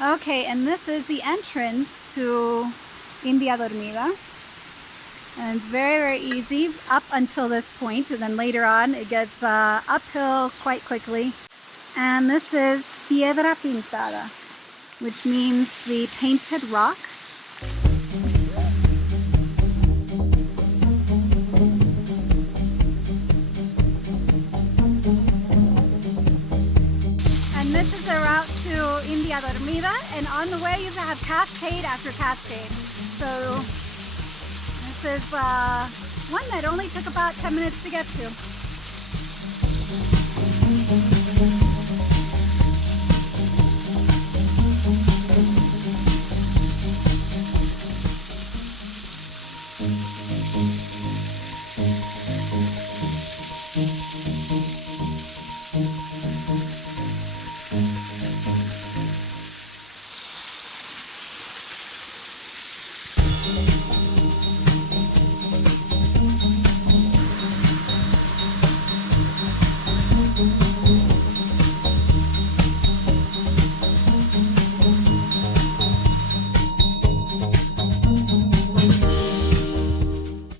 Okay, and this is the entrance to India Dormida. And it's very, very easy up until this point, and then later on it gets uphill quite quickly. And this is Piedra Pintada, which means the painted rock. And this is the route to India Dormida, and on the way you have cascade after cascade. So this is one that only took about 10 minutes to get to.